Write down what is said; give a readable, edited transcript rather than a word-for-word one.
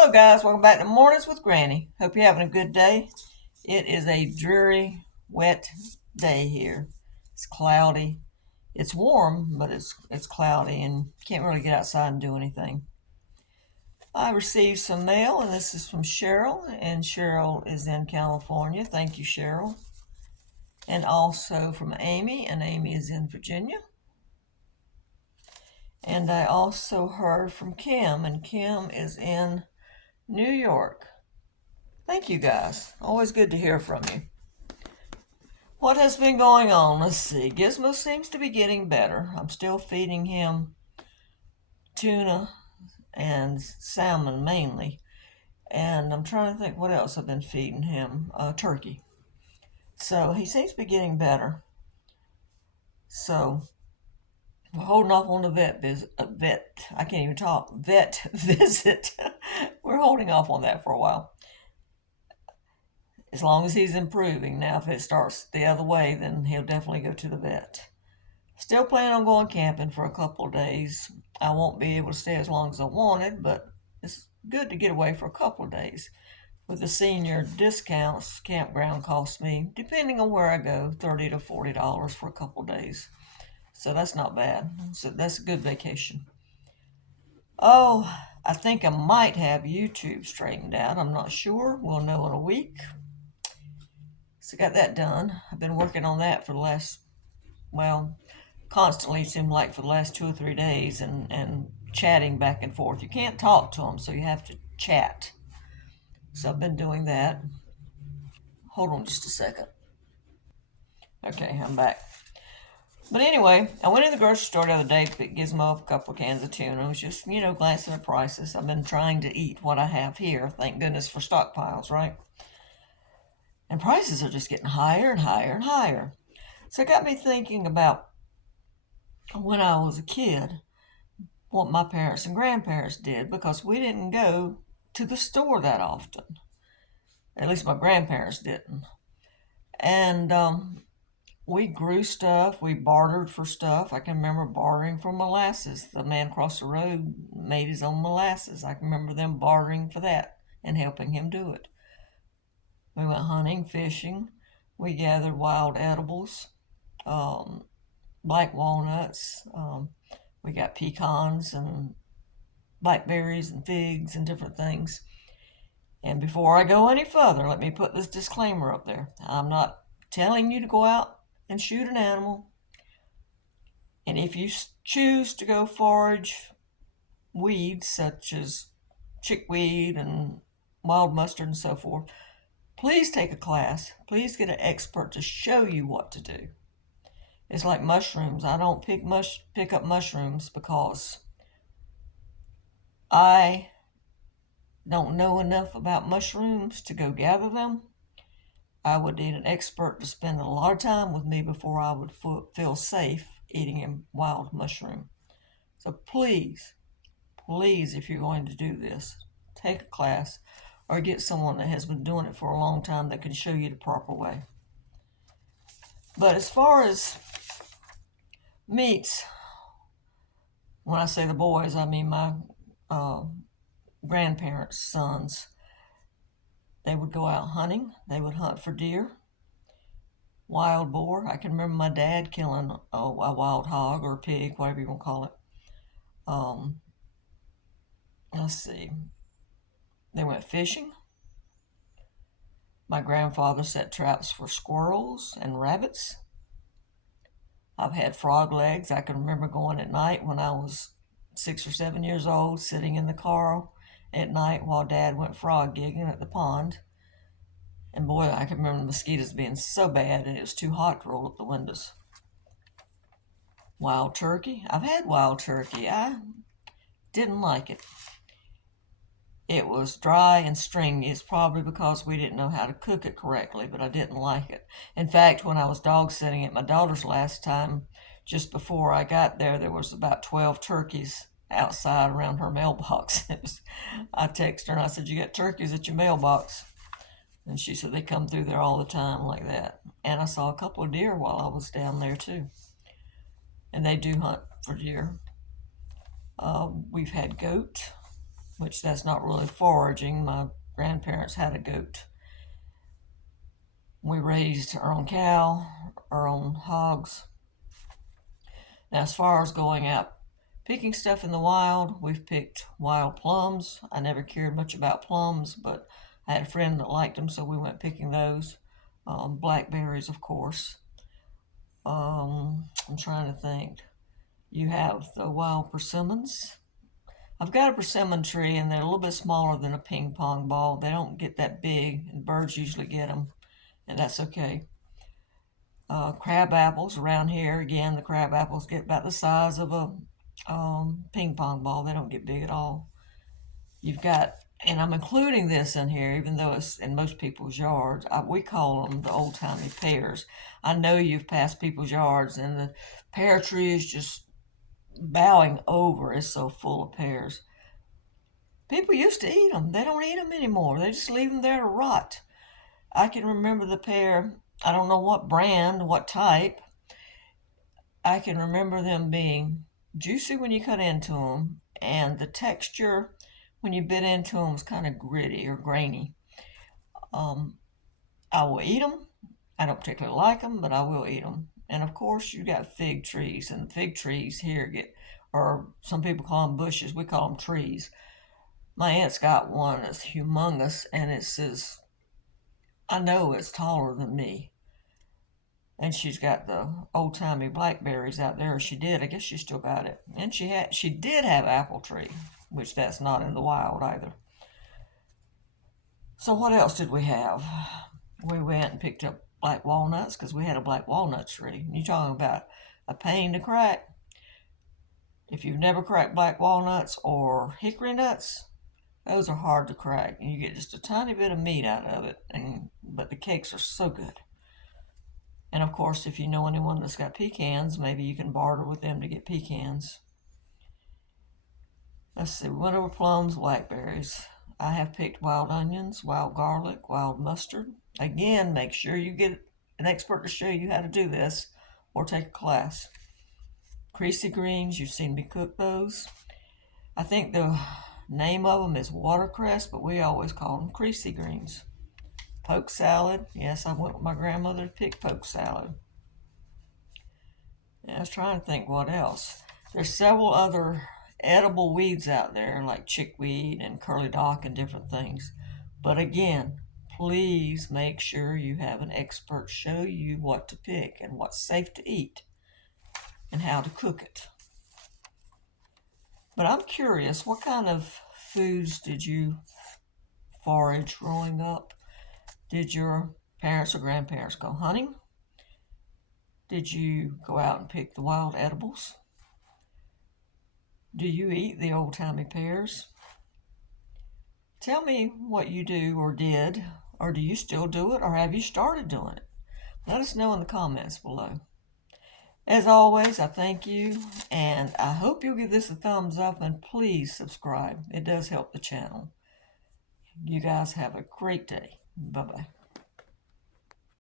Hello guys, welcome back to Mornings with Granny. Hope you're having a good day. It is a dreary, wet day here. It's cloudy. It's warm, but it's cloudy and can't really get outside and do anything. I received some mail and this is from Cheryl, and Cheryl is in California. Thank you, Cheryl. And also from Amy, and Amy is in Virginia. And I also heard from Kim, and Kim is in New York. Thank you guys. Always good to hear from you. What has been going on? Let's see. Gizmo seems to be getting better. I'm still feeding him tuna and salmon mainly. And I'm trying to think what else I've been feeding him. Turkey. So he seems to be getting better. So we're holding off on the vet visit. We're holding off on that for a while. As long as he's improving. Now, if it starts the other way, then he'll definitely go to the vet. Still planning on going camping for a couple of days. I won't be able to stay as long as I wanted, but it's good to get away for a couple of days. With the senior discounts, campground costs me, depending on where I go, $30 to $40 for a couple of days. So that's not bad. So that's a good vacation. Oh, I think I might have YouTube straightened out. I'm not sure. We'll know in a week. So got that done. I've been working on that for the last, constantly seemed like for the last 2 or 3 days and chatting back and forth. You can't talk to them, so you have to chat. So I've been doing that. Hold on just a second. Okay, I'm back. But anyway, I went to the grocery store the other day to pick Gizmo up a couple of cans of tuna. I was just, glancing at prices. I've been trying to eat what I have here. Thank goodness for stockpiles, right? And prices are just getting higher and higher and higher. So it got me thinking about when I was a kid, what my parents and grandparents did, because we didn't go to the store that often. At least my grandparents didn't. And we grew stuff. We bartered for stuff. I can remember bartering for molasses. The man across the road made his own molasses. I can remember them bartering for that and helping him do it. We went hunting, fishing. We gathered wild edibles, black walnuts. We got pecans and blackberries and figs and different things. And before I go any further, let me put this disclaimer up there. I'm not telling you to go out and shoot an animal. And if you choose to go forage weeds such as chickweed and wild mustard and so forth, please take a class. Please get an expert to show you what to do. It's like mushrooms. I don't pick up mushrooms because I don't know enough about mushrooms to go gather them. I would need an expert to spend a lot of time with me before I would feel safe eating a wild mushroom. So please, if you're going to do this, take a class or get someone that has been doing it for a long time that can show you the proper way. But as far as meats, when I say the boys, I mean my grandparents' sons. They would go out hunting. They would hunt for deer, wild boar. I can remember my dad killing a wild hog or a pig, whatever you want to call it. Let's see. They went fishing. My grandfather set traps for squirrels and rabbits. I've had frog legs. I can remember going at night when I was 6 or 7 years old, sitting in the car at night while Dad went frog gigging at the pond. And boy, I can remember the mosquitoes being so bad and it was too hot to roll up the windows. Wild turkey. I've had wild turkey. I didn't like it. It was dry and stringy. It's probably because we didn't know how to cook it correctly, but I didn't like it. In fact, when I was dog sitting at my daughter's last time, just before I got there, there was about 12 turkeys outside around her mailbox. I texted her and I said, "You got turkeys at your mailbox?" And she said, "They come through there all the time like that." And I saw a couple of deer while I was down there too. And they do hunt for deer. We've had goat. which that's not really foraging. My grandparents had a goat. We raised our own cow, our own hogs. Now, as far as going out picking stuff in the wild, we've picked wild plums. I never cared much about plums, but I had a friend that liked them, so we went picking those. Blackberries, of course. I'm trying to think. You have the wild persimmons. I've got a persimmon tree, and they're a little bit smaller than a ping pong ball. They don't get that big, and birds usually get them, and that's okay. Crab apples around here, again, the crab apples get about the size of a ping pong ball. They don't get big at all. You've got, and I'm including this in here, even though it's in most people's yards. We call them the old-timey pears. I know you've passed people's yards, and the pear tree is just bowing over. It's so full of pears. People used to eat them. They don't eat them anymore. They just leave them there to rot. I can remember the pear. I don't know what brand, what type. I can remember them being juicy when you cut into them, and the texture when you bit into them was kind of gritty or grainy. I will eat them. I don't particularly like them, but I will eat them. And of course, you got fig trees, and fig trees here get, or some people call them bushes. We call them trees. My aunt's got one that's humongous, and it says, I know it's taller than me. And she's got the old-timey blackberries out there. She did. I guess she still got it. And she did have apple tree, which that's not in the wild either. So what else did we have? We went and picked up black walnuts because we had a black walnut tree. You're talking about a pain to crack. If you've never cracked black walnuts or hickory nuts, those are hard to crack. And you get just a tiny bit of meat out of it, but the cakes are so good. And of course, if you know anyone that's got pecans, maybe you can barter with them to get pecans. Let's see, we went over plums, blackberries. I have picked wild onions, wild garlic, wild mustard. Again, make sure you get an expert to show you how to do this or take a class. Creasy greens, you've seen me cook those. I think the name of them is watercress, but we always call them creasy greens. Poke salad. Yes, I went with my grandmother to pick poke salad. And I was trying to think what else. There's several other edible weeds out there like chickweed and curly dock and different things. But again, please make sure you have an expert show you what to pick and what's safe to eat and how to cook it. But I'm curious, what kind of foods did you forage growing up? Did your parents or grandparents go hunting? Did you go out and pick the wild edibles? Do you eat the old-timey pears? Tell me what you do or did, or do you still do it, or have you started doing it? Let us know in the comments below. As always, I thank you, and I hope you'll give this a thumbs up, and please subscribe. It does help the channel. You guys have a great day. Bye-bye.